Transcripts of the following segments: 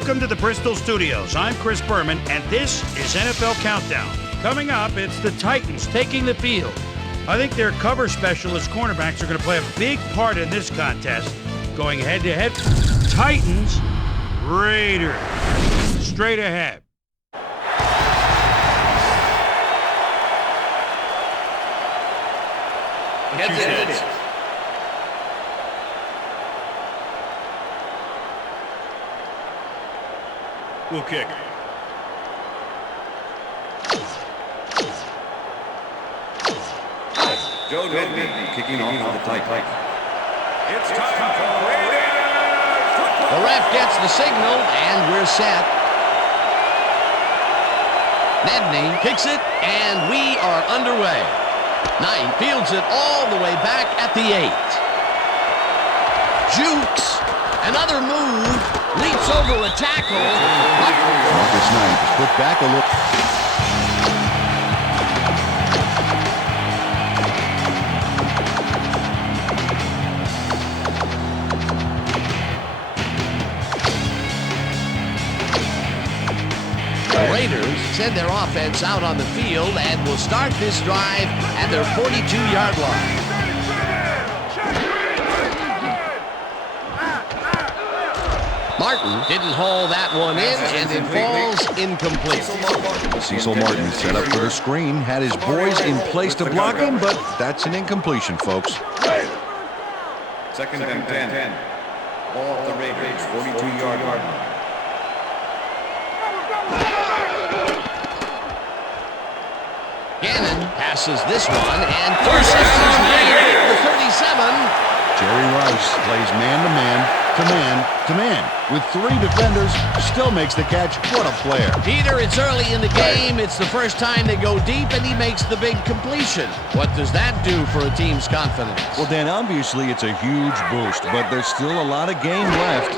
Welcome to the Bristol Studios. I'm Chris Berman, and this is NFL Countdown. Coming up, it's the Titans taking the field. I think their cover specialist cornerbacks are going to play a big part in this contest. Going head-to-head, Titans, Raiders. Straight ahead. Heads. We'll kick. Joe Nedney kicking off for the Titans. It's time for Raiders football. The ref gets the signal, and we're set. Nedney kicks it, and we are underway. Knight fields it all the way back at the 8. Jukes. Another move. Leaps over a tackle. Marcus Knight is put back a little. The Raiders send their offense out on the field and will start this drive at their 42-yard line. Martin didn't haul that one in, and it falls incomplete. Cecil Martin set up for the screen, had his boys in place to block him, but that's an incompletion, folks. Second and 10. Ball at the Raiders, 42-yard line. Gannon passes this one and forces his way at the 37. Jerry Rice plays man-to-man, to man-to-man. With 3 defenders, still makes the catch. What a player. Peter, it's early in the game. It's the first time they go deep, and he makes the big completion. What does that do for a team's confidence? Well, Dan, obviously it's a huge boost, but there's still a lot of game left.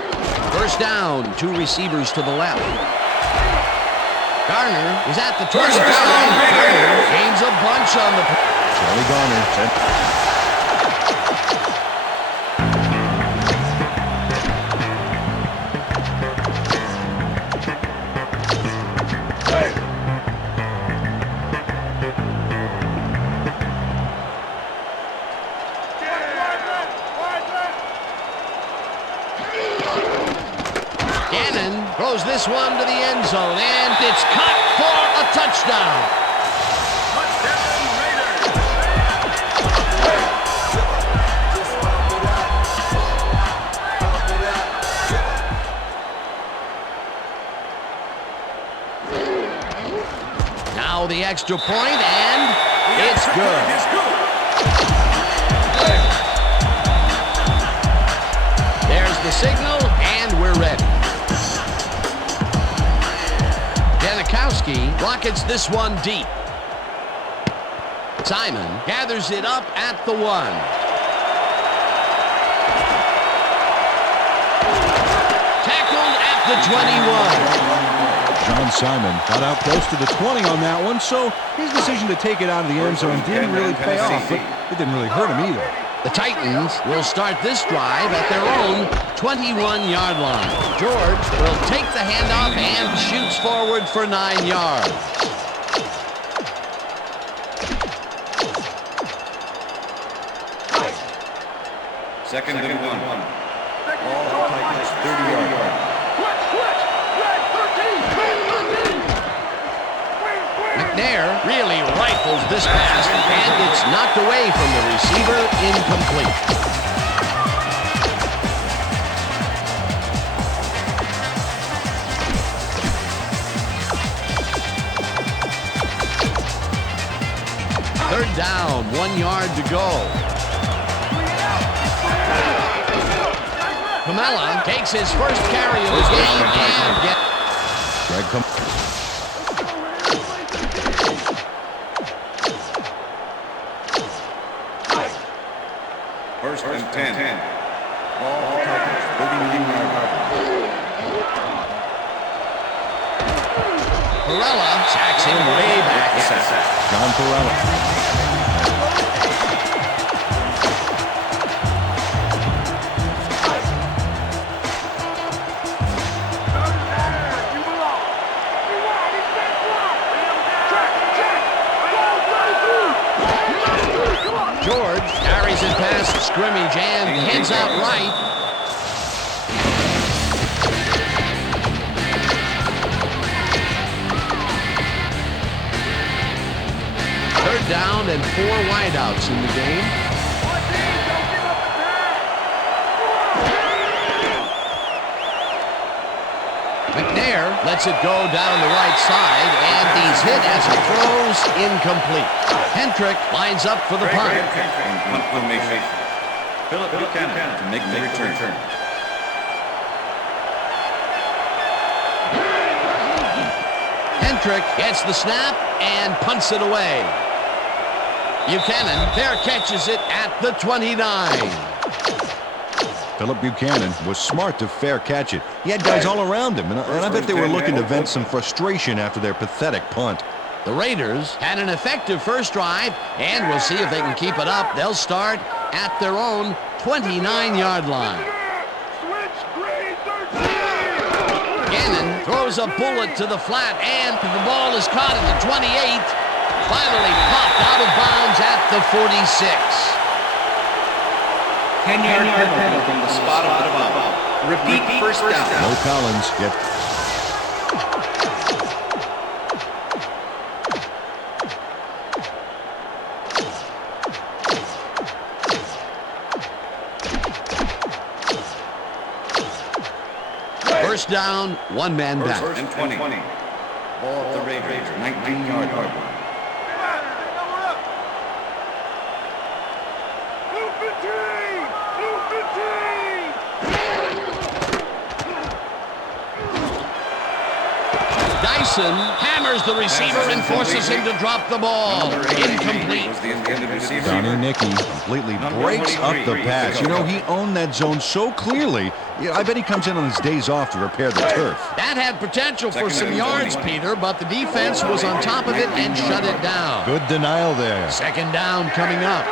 First down, 2 receivers to the left. Garner is at the 20. Garner gains a bunch on the... Charlie Garner sent... Throws this one to the end zone, and it's caught for a touchdown. Touchdown, Raiders. Now the extra point, and it's good. There's the signal, and we're ready. Janikowski rockets this one deep. Simon gathers it up at the 1. Tackled at the 21. John Simon got out close to the 20 on that one, so his decision to take it out of the end zone didn't really pay off, but it didn't really hurt him either. The Titans will start this drive at their own 21-yard line. George will take the handoff and shoots forward for 9 yards. Second and 1. All the Titans, 30-yard line. McNair really rifles this pass, and it's knocked away from the receiver, incomplete. Third down, 1 yard to go. Camella takes his first carry of the game and gets... Greg First and 10. Ball Titans, 39-yard line. Perella sacks him way back. John Perella. and heads out right. Third down and 4 wideouts in the game. McNair lets it go down the right side, and he's hit as he throws incomplete. Hendrick lines up for the punt. Punt formation. Philip Buchanan to make the return. Hendrick gets the snap and punts it away. Buchanan fair catches it at the 29. Philip Buchanan was smart to fair catch it. He had guys all around him, and I bet they were looking to vent some frustration after their pathetic punt. The Raiders had an effective first drive, and we'll see if they can keep it up. They'll start at their own 29-yard line. Gannon throws a bullet to the flat, and the ball is caught at the 28. Finally popped out of bounds at the 46. 10-yard penalty from the spot of the foul. Repeat first down. Mo Collins gets... First down, one man back. First and 20. Ball at the Raiders, 19-yard line. Dyson hammers the receiver and forces him to drop the ball. Incomplete. Donnie Nicky completely breaks up the pass. You know, he owned that zone so clearly. Yeah, I bet he comes in on his days off to repair the turf. That had potential for some yards, Peter, but the defense was on top of it and shut it down. Good denial there. Second down coming up.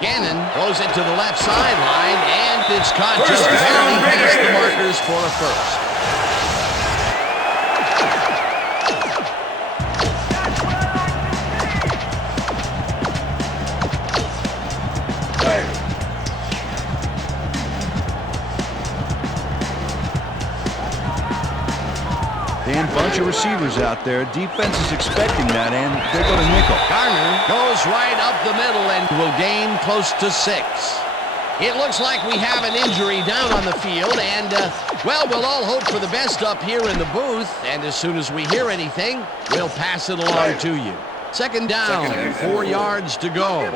Gannon throws it to the left sideline, and it's caught just barely past the markers for a first. Dan, bunch of receivers out there. Defense is expecting that, and they go to nickel. Garner goes right up the middle and will gain close to 6. It looks like we have an injury down on the field, and, well, we'll all hope for the best up here in the booth, and as soon as we hear anything, we'll pass it along to you. Second down, 4 yards to go.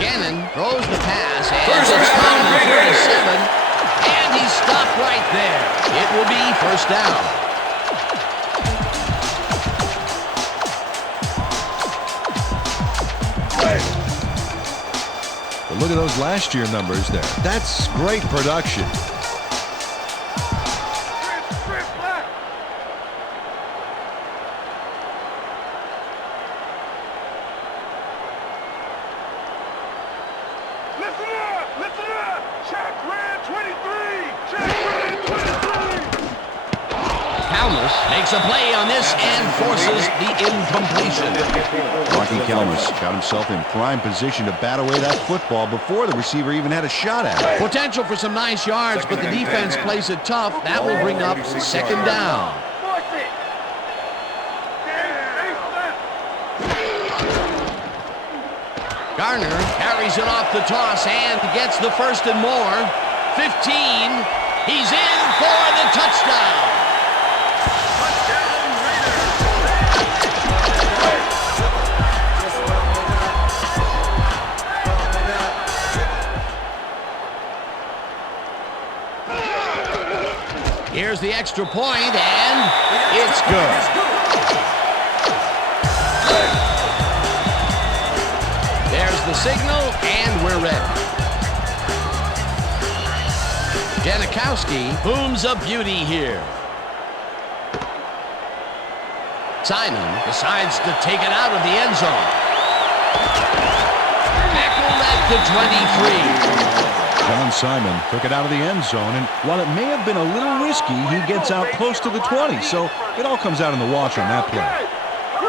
Gannon throws the pass, and it's down to 37. And he stopped right there. It will be first down. But look at those last year numbers there. That's great production. Makes a play on this and forces the incompletion. Rocky Kalmus got himself in prime position to bat away that football before the receiver even had a shot at it. Potential for some nice yards, but the defense plays it tough. That will bring up second down. Garner carries it off the toss and gets the first and more. 15. He's in for the touchdown. Here's the extra point, and it's good. There's the signal, and we're ready. Janikowski booms a beauty here. Simon decides to take it out of the end zone. Tackled at the 23. John Simon took it out of the end zone, and while it may have been a little risky, he gets out close to the 20, so it all comes out in the wash on that play.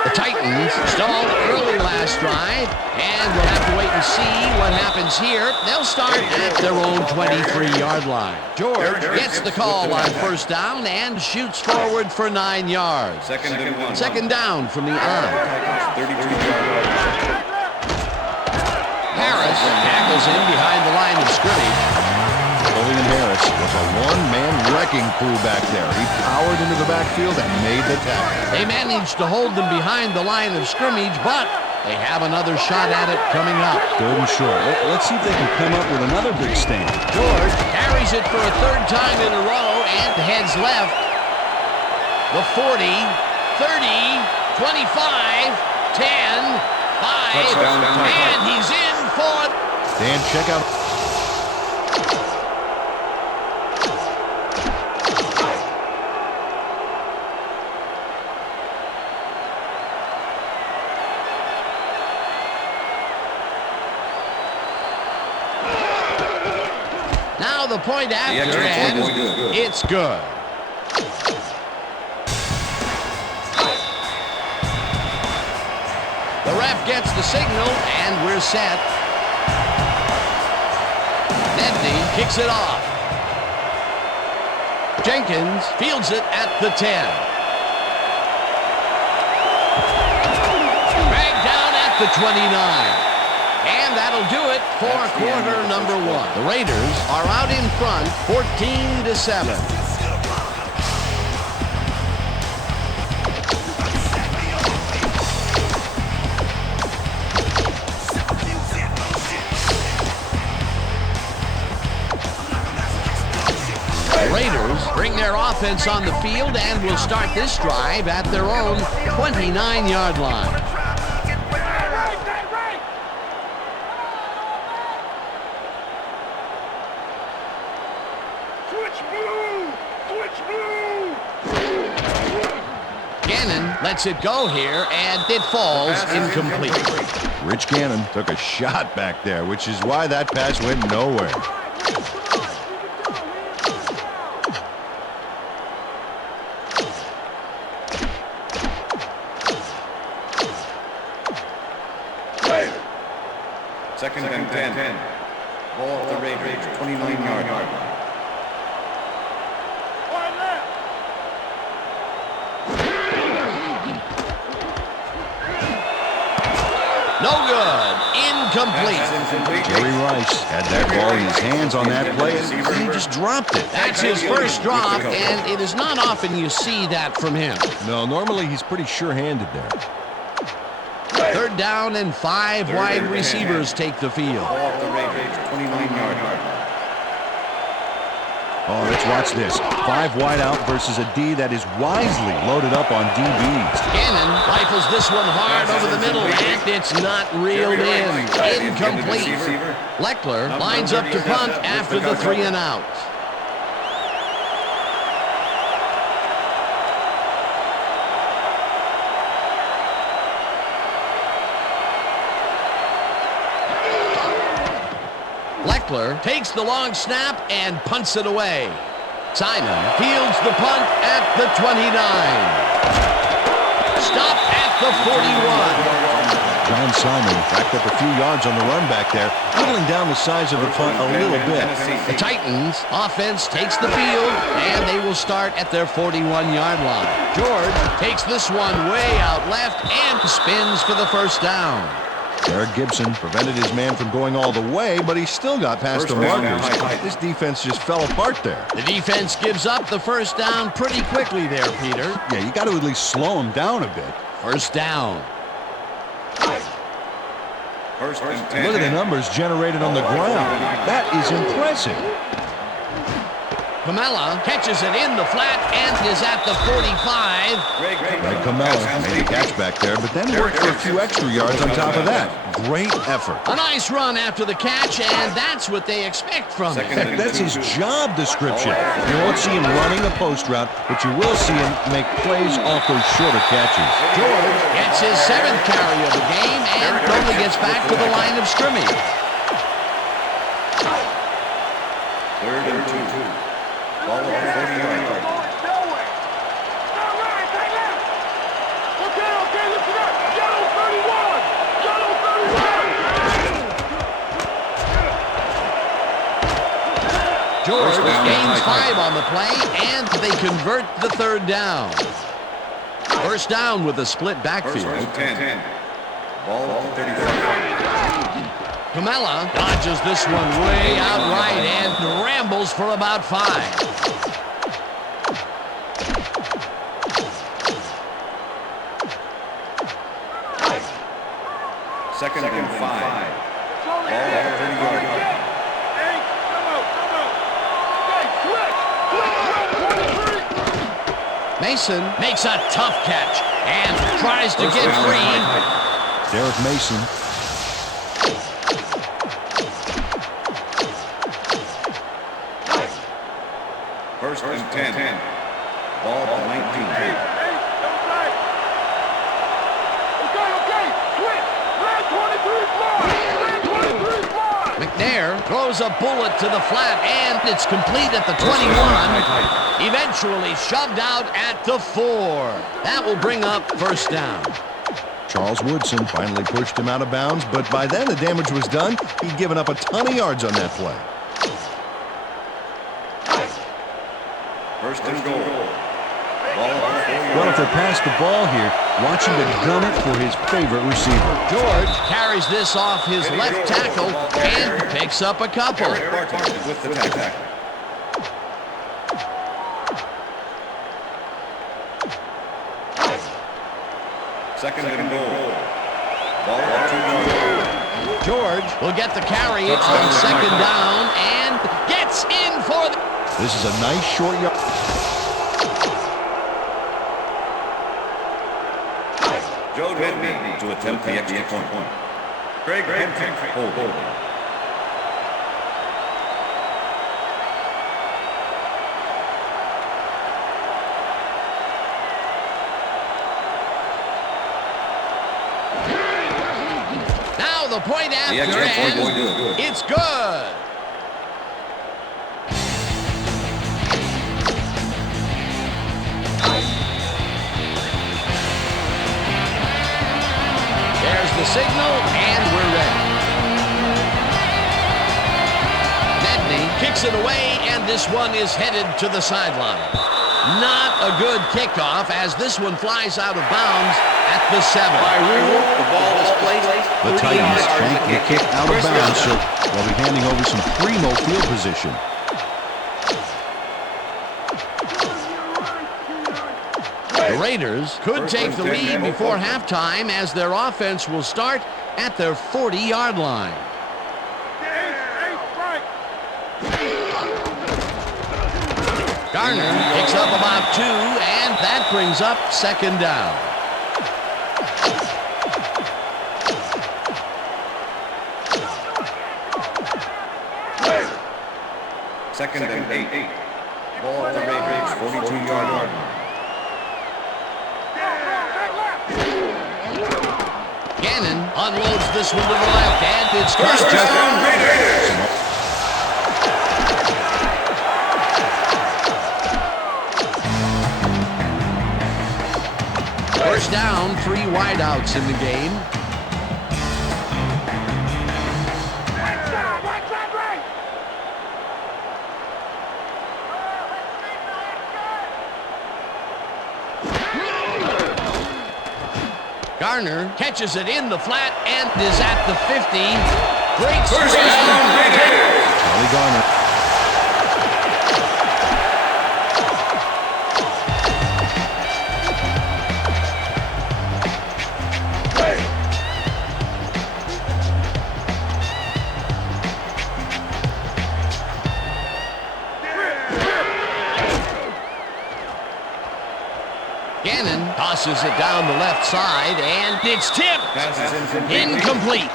The Titans stalled early last drive, and we'll have to wait and see what happens here. They'll start at their own 23-yard line. George gets the call on first down and shoots forward for 9 yards. Second down from the eye. Harris tackles in behind the line of scrimmage. Julian Harris was a one-man wrecking crew back there. He powered into the backfield and made the tackle. They managed to hold them behind the line of scrimmage, but they have another shot at it coming up. Third and short. Let's see if they can come up with another big stand. George carries it for a third time in a row and heads left. The 40, 30, 25, 10, 5, and he's in for... Dan, check out... Now the point after, and it's good. The ref gets the signal, and we're set. Nedney kicks it off. Jenkins fields it at the 10. Dragged down at the 29. And that'll do it for quarter number 1. The Raiders are out in front, 14-7. The Raiders bring their offense on the field and will start this drive at their own 29-yard line. Lets it go here, and it falls incomplete. Rich Gannon took a shot back there, which is why that pass went nowhere. Second and 10. Ball at the Raiders, 29-yard line. No good. Incomplete. Jerry Rice had that ball in his hands on that play, and he just dropped it. That's his first drop, and it is not often you see that from him. No, normally he's pretty sure-handed there. Third down and 5 wide receivers take the field. Oh, let's watch this. 5 wide out versus a D that is wisely loaded up on DBs. Gannon rifles this one hard over the middle, and it's not reeled in. Incomplete. Leckler lines up to punt after the 3 and out. Leckler takes the long snap and punts it away. Simon fields the punt at the 29. Stop at the 41. John Simon racked up a few yards on the run back there, whittling down the size of the punt a little bit. The Titans offense takes the field, and they will start at their 41-yard line. George takes this one way out left and spins for the first down. Eric Gibson prevented his man from going all the way, but he still got past the markers. This defense just fell apart there. The defense gives up the first down pretty quickly there, Peter. Yeah, you got to at least slow him down a bit. First down. Look at the numbers generated on the ground. That is impressive. Camella catches it in the flat and is at the 45. Greg Camella made a catch back there, but then worked for a few extra yards on top of that. Great effort. A nice run after the catch, and that's what they expect from him. That's his job description. You won't see him running a post route, but you will see him make plays off those shorter catches. George gets his 7th carry of the game and only gets back to the line of scrimmage. and 2. Ball at the 30-yard line. Okay, listen up. Yellow 31. Yellow 31. George gains 5 on the play, and they convert the third down. First down with a split backfield. First and 10. Ball at the 34. Camella dodges this one way out right and rambles for about 5. Second and 5. Ball at the 30-yard line. Hey, come out. Okay, Mason makes a tough catch and tries to get free. Derek Mason. First and 10. Ball at the 19. McNair throws a bullet to the flat, and it's complete at the 21. Eventually shoved out at the 4. That will bring up first down. Charles Woodson finally pushed him out of bounds, but by then the damage was done. He'd given up a ton of yards on that play. First and goal. Well, if they pass the ball here, watch him to gun it for his favorite receiver. George carries this off his left tackle and picks up a couple. With the tackle. Second and goal. Ball at 2. George will get the carry on second down and gets in for the... This is a nice short yard. Joe Hendrick to attempt the extra point. Greg Hendrick holding. Now the point after, extra point is good. It's good. There's the signal, and we're ready. Nedney kicks it away, and this one is headed to the sideline. Not a good kickoff, as this one flies out of bounds at the 7. By rule, the ball is placed The Titans bank the kick out of bounds, so they'll be handing over some primo field position. The Raiders could take the lead before halftime, as their offense will start at their 40-yard line. Garner picks up about 2, and that brings up second down. Second and 8. Ball at the Raiders 42-yard line. Gannon unloads this one to the left, and it's First down, Raiders. First down, 3 wideouts in the game. Garner catches it in the flat and is at the 50. Breaks First free. down, Raiders. Charlie Garner. Gannon tosses it down the left side, and it's tipped. Incomplete.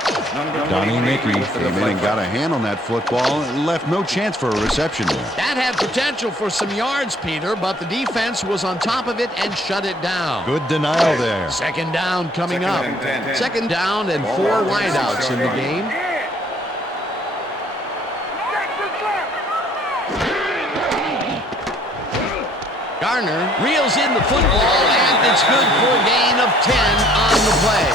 Donnie Nicky came in and got a hand on that football and left no chance for a reception there. That had potential for some yards, Peter, but the defense was on top of it and shut it down. Good denial there. Second down coming up. Second and 10. Second down and 4 wideouts in the game. Garner reels in the football, and it's good for a gain of 10 on the play.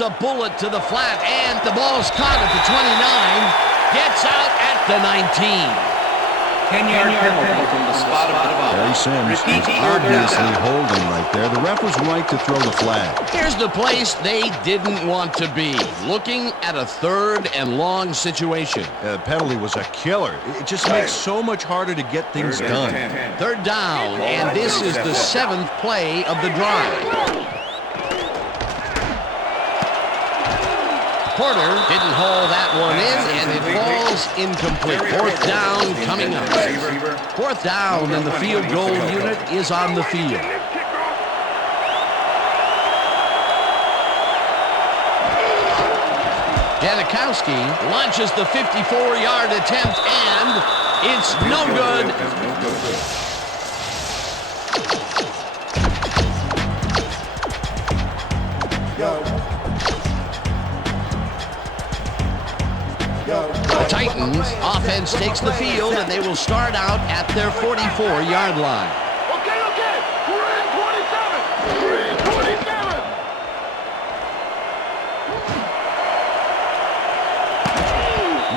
A bullet to the flat, and the ball's caught at the 29, gets out at the 19. 10-yard penalty from the spot of the foul. Barry Sims is obviously holding right there. The ref was right to throw the flag. Here's the place they didn't want to be, looking at a 3rd and long situation. The penalty was a killer. It just makes so much harder to get things done. 3rd down, and this is the 7th play of the drive. Porter didn't haul that one in, and it falls incomplete. 4th down coming up. 4th down, and the field goal unit is on the field. Janikowski launches the 54-yard attempt, and it's no good. Titans offense takes the field, and they will start out at their 44-yard line. Okay. We're in 27. We're in 27.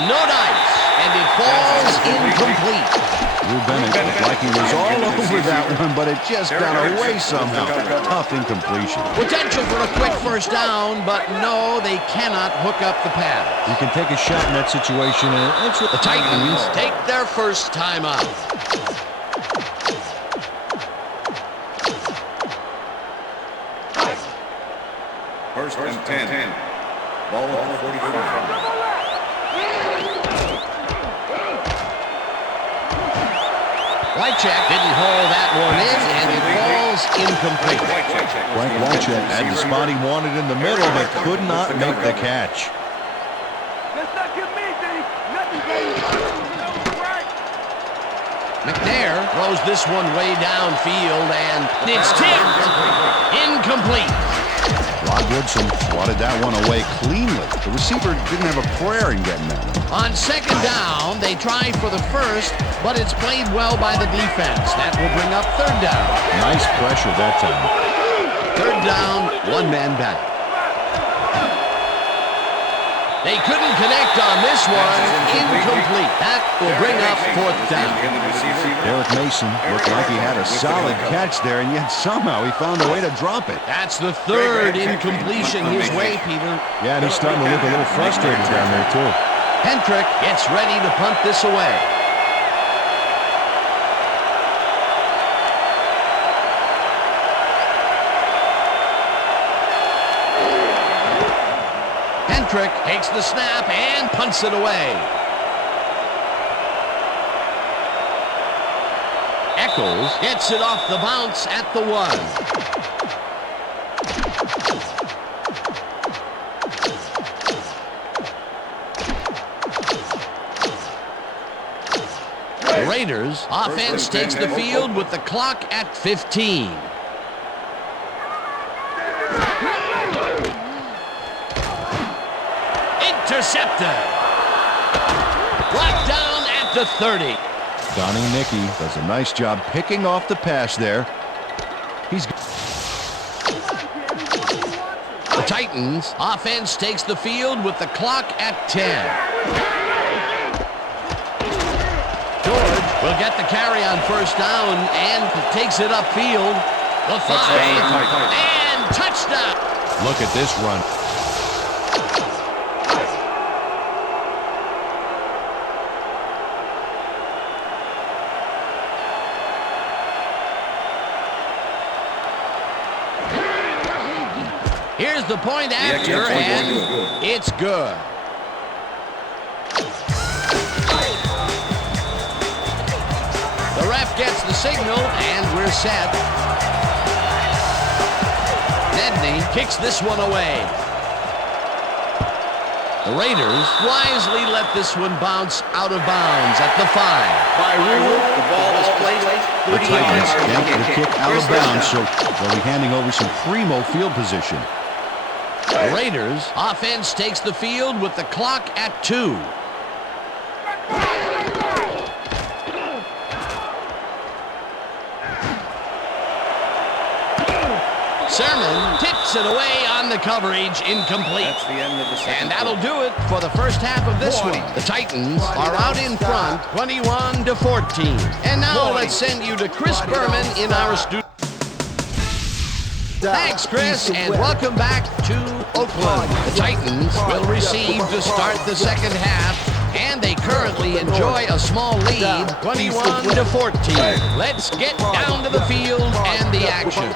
No dice, and it falls incomplete. Drew Bennett looked like he was all over that one, but it just got away somehow. Tough incompletion. Potential for a quick 1st down, but no, they cannot hook up the pass. You can take a shot in that situation, and it's what The Titans take their first time out. First and 10. Ball at the 45. Wycheck didn't haul that one in, and it falls incomplete. Frank Wycheck had the spot he wanted in the middle, but could not make the catch. Let's not get me, D. Nothing, right. McNair throws this one way downfield, and it's tipped. Incomplete. Rod Woodson swatted that one away cleanly. The receiver didn't have a prayer in getting that one. On 2nd down, they try for the 1st, but it's played well by the defense. That will bring up 3rd down. Nice pressure that time. 3rd down, 1 man back. They couldn't connect on this one. Incomplete. That will bring up 4th down. Derek Mason looked like he had a solid catch there, and yet somehow he found a way to drop it. That's the 3rd incompletion his way, Peter. Yeah, and he's starting to look a little frustrated down there, too. Hendrick gets ready to punt this away. Hendrick takes the snap and punts it away. Eccles gets it off the bounce at the 1. The Raiders offense takes the field with the clock at 15. Intercepted. Brought down at the 30. Donnie Nicky does a nice job picking off the pass there. The Titans offense takes the field with the clock at 10. George will get the carry on 1st down and takes it upfield. The 5 and touchdown. Look at this run. Here's the point after, and it's good. The ref gets the signal, and we're set. Nedney kicks this one away. The The Raiders wisely let this one bounce out of bounds at the 5. By rule, the ball is placed The 30 Titans yards. yank the kick out of bounds, so they'll be handing over some primo field position. The Raiders offense takes the field with the clock at 2. Sermon tips it away on the coverage, incomplete. That's the end of the second. And that'll do it for the first half of this one. The Titans are out in front, 21-14. And now let's send you to Chris Berman in our studio. Thanks, Chris, and welcome back to Oakland. The Titans will receive to start the second half, and they currently enjoy a small lead, 21-14. Let's get down to the field and the action.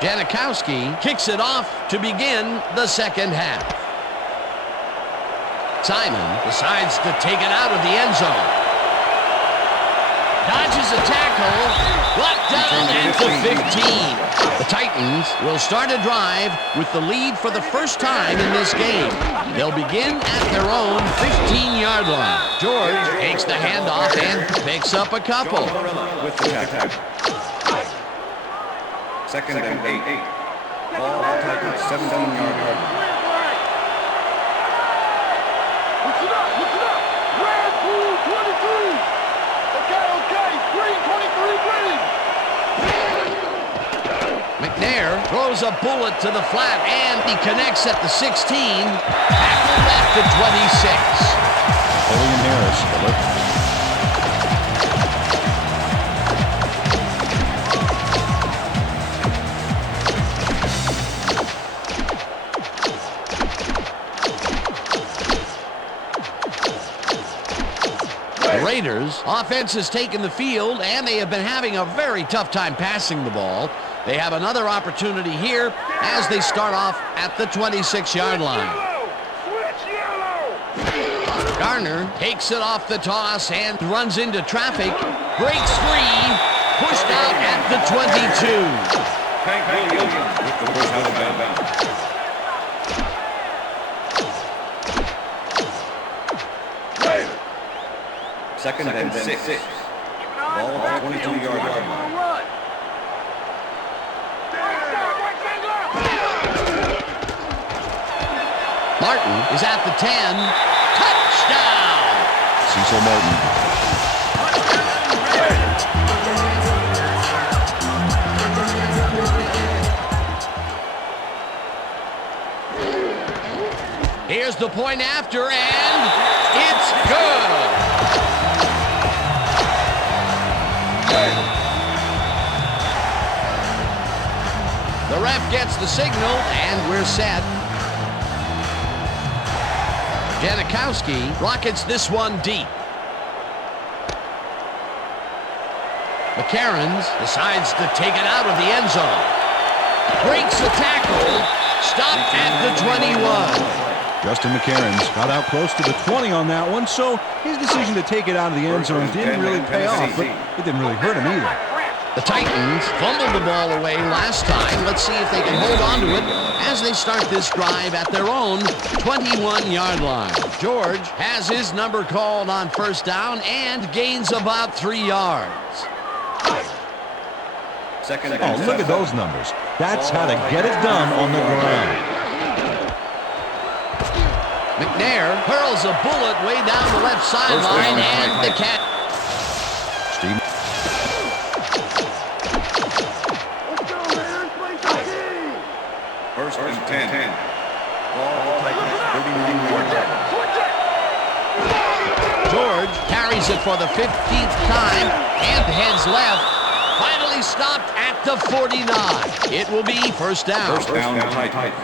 Janikowski kicks it off to begin the second half. Simon decides to take it out of the end zone. Dodges a tackle, brought down at the 15. The Titans will start a drive with the lead for the first time in this game. They'll begin at their own 15-yard line. George takes the handoff and picks up a couple. With the tackle. Second and 8. Ball Titans 17-yard line. Listen up. Red blue 23. Okay. Green 23, green. McNair throws a bullet to the flat, and he connects at the 16. Tackled at the 26. William Harris, the left. The Raiders offense has taken the field, and they have been having a very tough time passing the ball. They have another opportunity here as they start off at the 26-yard line. Switch yellow. Garner takes it off the toss and runs into traffic. Breaks free. Pushed out at the 22. Hank Williams with the push out of bounds. Second and 6. Ball at 22-yard line. Run. Martin is at the 10. Touchdown! Cecil Martin. Here's the point after, and it's good! The ref gets the signal, and we're set. Janikowski rockets this one deep. McCarron decides to take it out of the end zone. Breaks the tackle. Stopped at the 21. Justin McCarron's got out close to the 20 on that one, so his decision to take it out of the end zone didn't really pay off, but it didn't really hurt him either. The Titans fumbled the ball away last time. Let's see if they can hold on to it as they start this drive at their own 21-yard line. George has his number called on first down and gains about 3 yards. Second and Oh, look at those numbers. That's how to get it done on the ground. McNair hurls a bullet way down the left sideline, and the catch. Steve. Let's go, Raiders. Play some D. First and 10. Ball Titans 39-yard line. Switch it. George carries it for the 15th time and heads left. Finally stopped at the 49. It will be first down. First down Titans.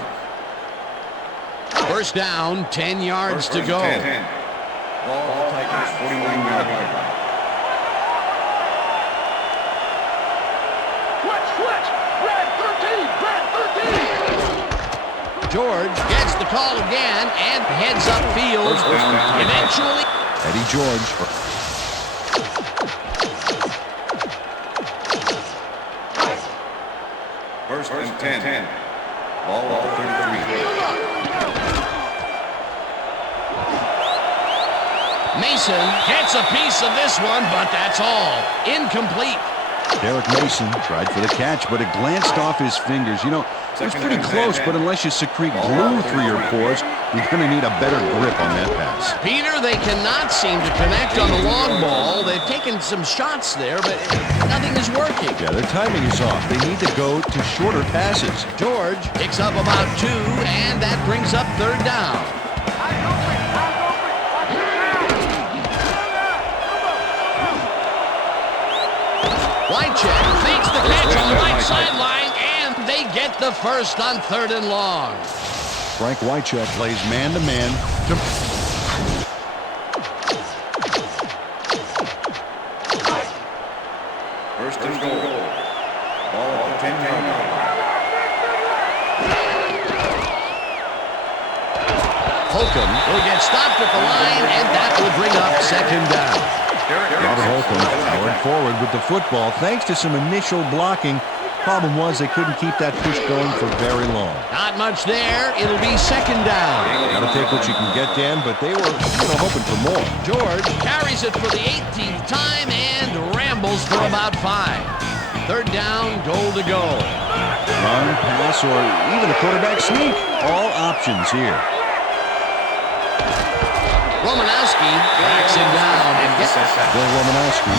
First down, 10 yards to go. Ball Titans 41-yard line. Switch. Red 13. George gets the call again and heads upfield. First down. Eventually, Eddie George. First and 10. Ball at the 33. Mason gets a piece of this one, but that's all. Incomplete. Derek Mason tried for the catch, but it glanced off his fingers. You know, it was pretty close, but unless you secrete glue through your pores, you're going to need a better grip on that pass. Peter, they cannot seem to connect on the long ball. They've taken some shots there, but nothing is working. Yeah, their timing is off. They need to go to shorter passes. George picks up about 2, and that brings up 3rd down. Wycheck makes the catch on the right sideline, and they get the first on 3rd and long. Frank Wycheck plays man-to-man. First and goal. Ball at the 10-yard line. Holcomb will get stopped at the line, and that will bring up 2nd down. Robert Holcomb going forward with the football thanks to some initial blocking. Problem was they couldn't keep that push going for very long. Not much there. It'll be 2nd down. Got to take what you can get, Dan, but they were hoping for more. George carries it for the 18th time and rambles for about 5. 3rd down, goal to go. Run, pass, or even a quarterback sneak. All options here. Romanowski backs him down and gets Bill Romanowski.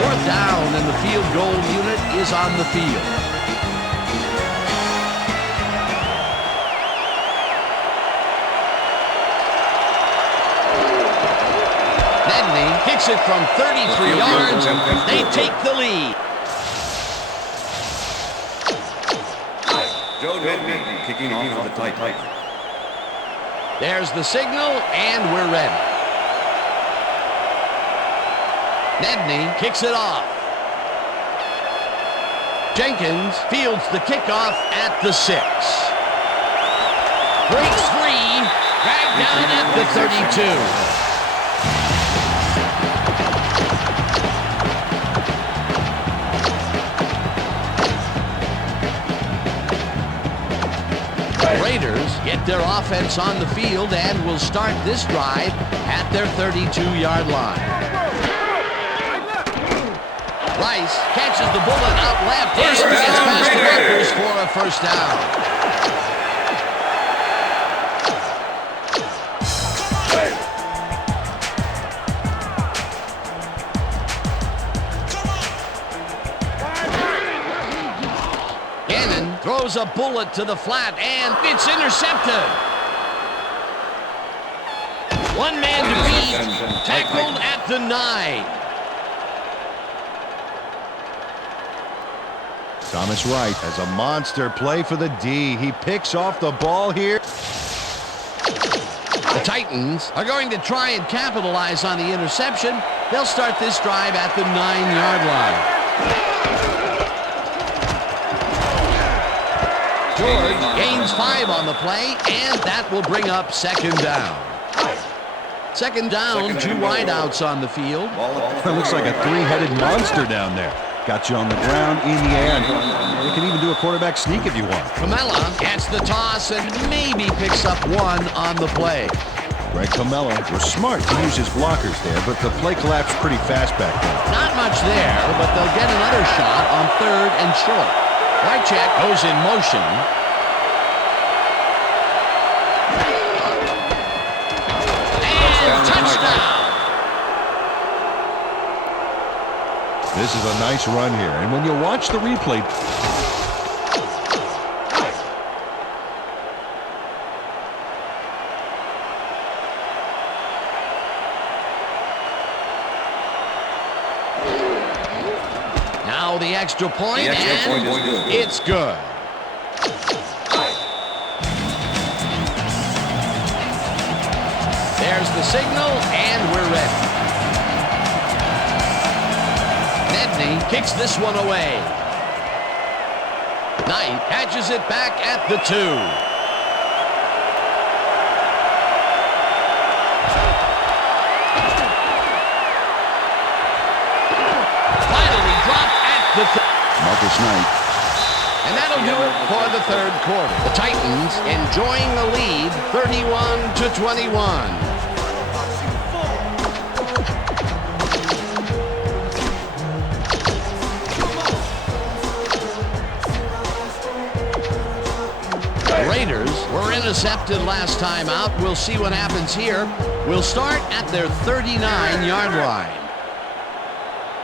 4th down, and the field goal unit is on the field. Nedney kicks it from 33 yards. They take the lead. Joe Nedney kicking off for the Titans. There's the signal, and we're ready. Nedney kicks it off. Jenkins fields the kickoff at the 6. Breaks free, dragged down at the 32. Raiders get their offense on the field and will start this drive at their 32-yard line. Rice catches the bullet out left and gets past the blockers for a 1st down. Throws a bullet to the flat, and it's intercepted. 1 man to beat, tackled at the 9. Thomas Wright has a monster play for the D. He picks off the ball here. The Titans are going to try and capitalize on the interception. They'll start this drive at the 9-yard line. George gains 5 on the play, and that will bring up 2nd down. 2nd down, 2 wideouts on the field. It looks like a 3-headed monster down there. Got you on the ground, in the air, and you can even do a quarterback sneak if you want. Camella gets the toss and maybe picks up 1 on the play. Greg Camella was smart to use his blockers there, but the play collapsed pretty fast back then. Not much there, but they'll get another shot on 3rd and short. Wycheck goes in motion. And touchdown! This is a nice run here, and when you watch the replay, now the extra point, The extra point is good. It's good. There's the signal, and we're ready. Nedney kicks this one away. Knight catches it back at the 2. Marcus Knight And that'll do it for the third quarter. The Titans enjoying the lead, 31-21. Raiders were intercepted last time out. We'll see what happens here. We'll start at their 39-yard line.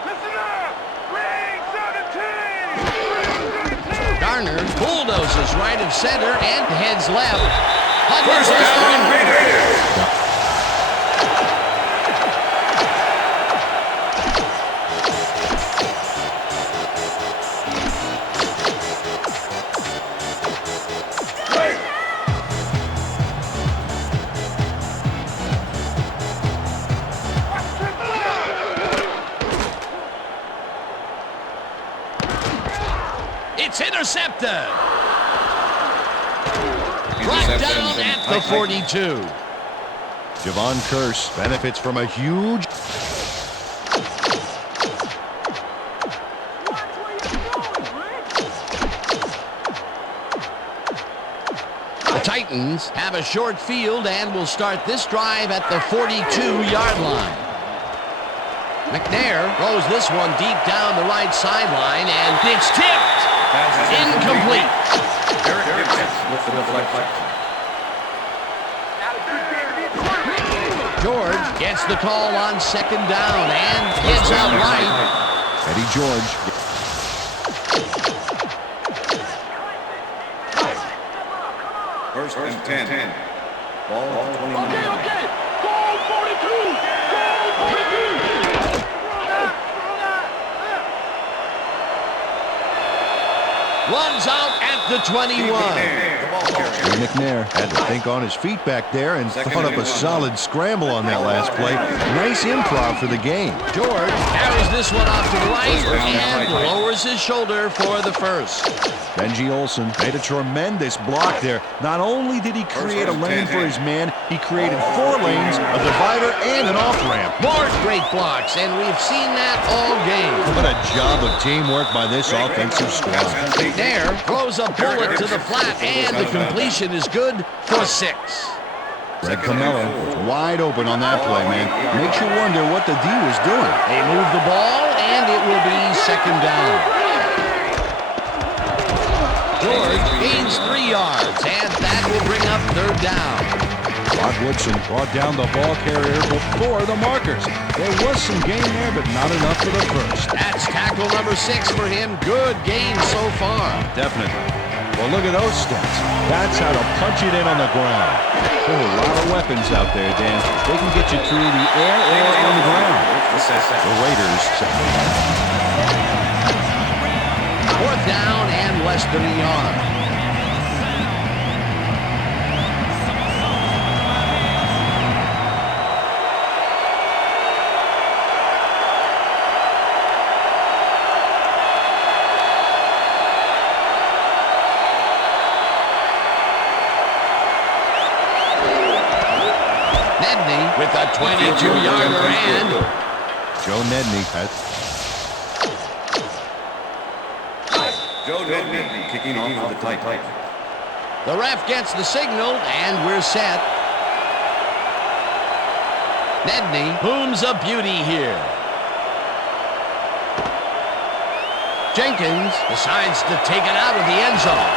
Listen up! Ring 17! Garner bulldozes right of center and heads left. First down, Raiders. It's intercepted. Brought down at the 42. Javon Curse benefits from a huge... The Titans have a short field and will start this drive at the 42-yard line. McNair throws this one deep down the right sideline, and it's tipped. Incomplete. With the deflection. George gets the call on second down and heads out right. Eddie George. First and 10. Ball 29. Okay. Goal 42! Goal 42! Runs out at the 21. McNair had to think on his feet back there and thought up a solid scramble on that last play. Nice improv for the game. George carries this one off to the right and lowers his shoulder for the first. Benji Olsen made a tremendous block there. Not only did he create a lane for his man, he created 4 lanes, a divider, and an off-ramp. More great blocks, and we've seen that all game. What a job of teamwork by this offensive squad. McNair throws a bullet to the flat, and the completion is good for 6. Greg Camella wide open on that play, man. Makes you wonder what the D was doing. They move the ball, and it will be second down. George gains 3 yards, and that will bring up third down. Rod Woodson brought down the ball carrier before the markers. There was some gain there, but not enough for the first. That's tackle number 6 for him. Good game so far. Definitely. Well, look at those stats. That's how to punch it in on the ground. There are a lot of weapons out there, Dan. They can get you through the air or on the ground. The Raiders. 4th down and less than a yard. Nedney with a 22-yarder and Joe Nedney has... Joe Nedney kicking off for the Titans. the ref gets the signal, and we're set. Nedney booms a beauty here. Jenkins decides to take it out of the end zone.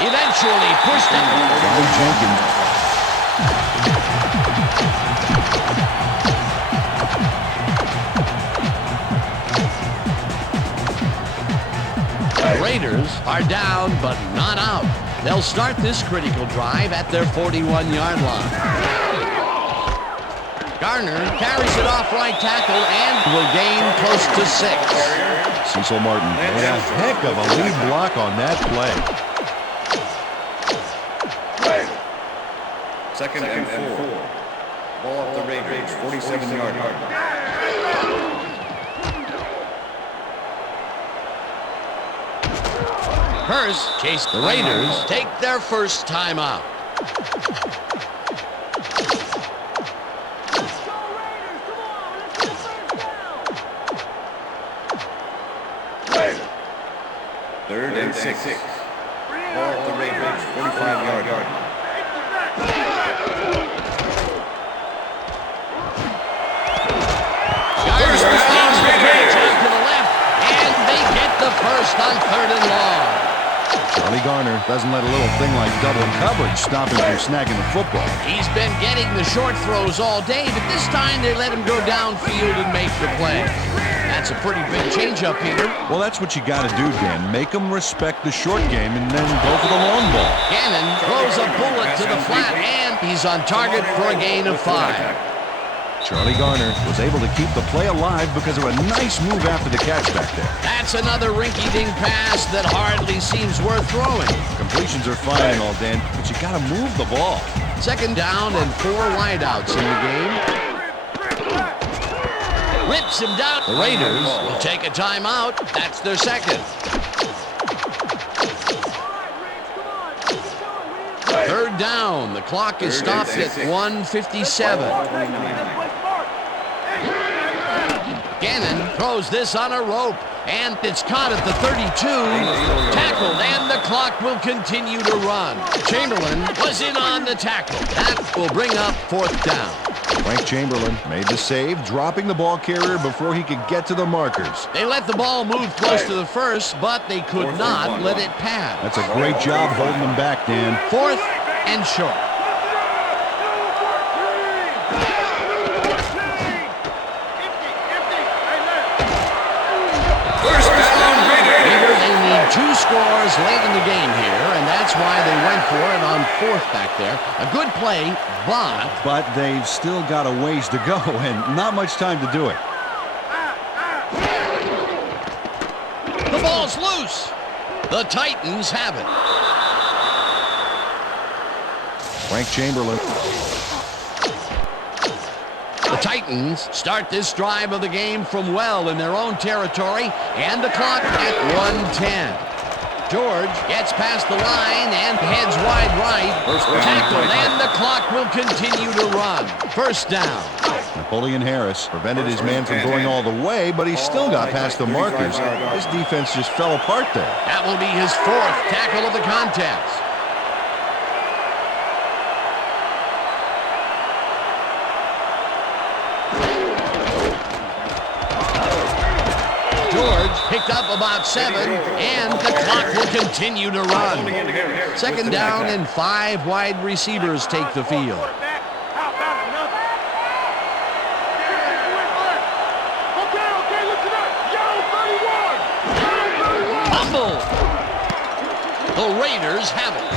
Eventually pushed it. Ronnie Jenkins. The Raiders are down, but not out. They'll start this critical drive at their 41-yard line. Garner carries it off right tackle and will gain close to 6. Cecil Martin made a heck of a lead block on that play. Second and 4. Ball at the Raiders, 47-yard line. Hurst chased the Raiders take their first timeout. and 6. Ball at the Raiders, 45-yard line. To the left, and they get the first on 3rd and long. Charlie Garner doesn't let a little thing like double coverage stop him from snagging the football. He's been getting the short throws all day, but this time they let him go downfield and make the play. That's a pretty big change-up here. Well, that's what you got to do, Dan. Make them respect the short game and then go for the long ball. Gannon throws a bullet to the flat, and he's on target for a gain of 5. Charlie Garner was able to keep the play alive because of a nice move after the catch back there. That's another rinky-dink pass that hardly seems worth throwing. Completions are fine and all, Dan, but you got to move the ball. 2nd down and 4 wideouts in the game. Rips him down. The Raiders will take a timeout. That's their 2nd. 3rd down. The clock is stopped at 1:57. Gannon throws this on a rope, and it's caught at the 32, tackled, and the clock will continue to run. Chamberlain was in on the tackle. That will bring up 4th down. Frank Chamberlain made the save, dropping the ball carrier before he could get to the markers. They let the ball move close to the first, but they could not let it pass. That's a great job holding them back, Dan. 4th and short. They need 2 scores late in the game here, and that's why they went for it on 4th back there. A good play, but they've still got a ways to go and not much time to do it. The ball's loose. The Titans have it. Frank Chamberlain. The Titans start this drive of the game from well in their own territory, and the clock at 1:10. George gets past the line and heads wide right. Tackled, and the clock will continue to run. 1st down. Napoleon Harris prevented his man from going all the way, but he still got past the markers. His defense just fell apart there. That will be his 4th tackle of the contest. George picked up about 7, and the clock will continue to run. 2nd down and 5 wide receivers take the field. Fumble. The Raiders have it.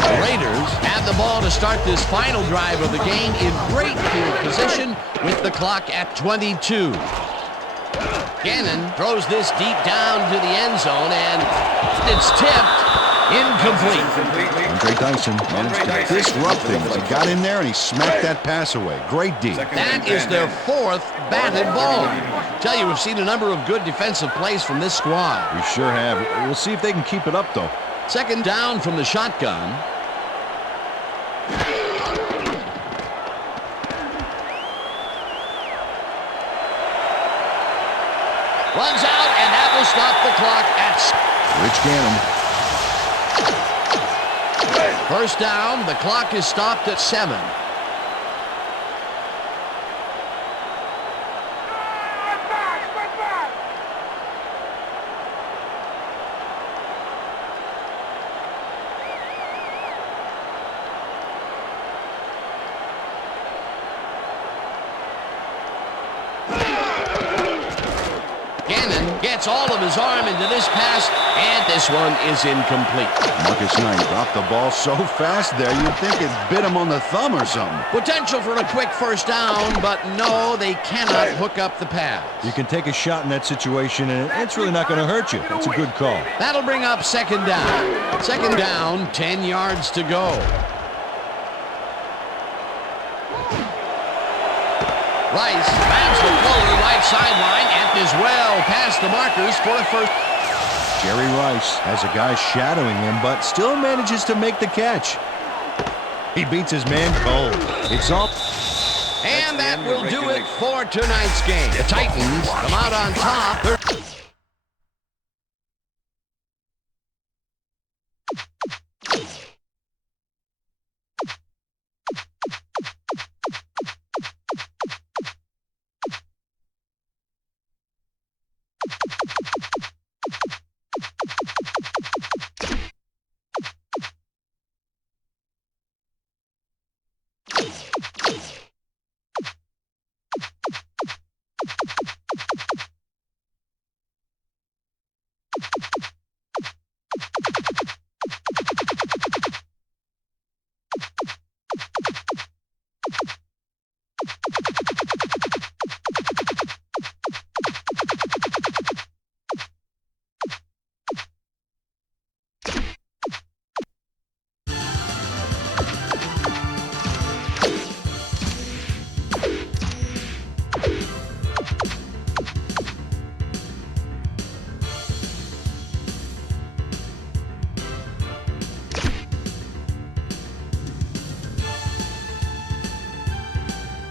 The Raiders have the ball to start this final drive of the game in great field position with the clock at 22. Gannon throws this deep down to the end zone, and it's tipped. Incomplete. Andre Dyson managed to disrupt things. He got in there and he smacked that pass away. Great D. That is their 4th batted ball. Tell you, we've seen a number of good defensive plays from this squad. We sure have. We'll see if they can keep it up, though. 2nd down from the shotgun. Runs out, and that will stop the clock at Rich Gannon. 1st down. The clock is stopped at 7. Gets all of his arm into this pass, and this one is incomplete. Marcus Knight dropped the ball so fast there, you'd think it bit him on the thumb or something. Potential for a quick 1st down, but no, they cannot hook up the pass. You can take a shot in that situation, and it's really not going to hurt you. It's a good call. That'll bring up 2nd down. 2nd down, 10 yards to go. Rice grabs the ball to the right sideline and is well past the markers for a 1st. Jerry Rice has a guy shadowing him, but still manages to make the catch. He beats his man cold. It's all. And that will do it for tonight's game. The Titans come out on top.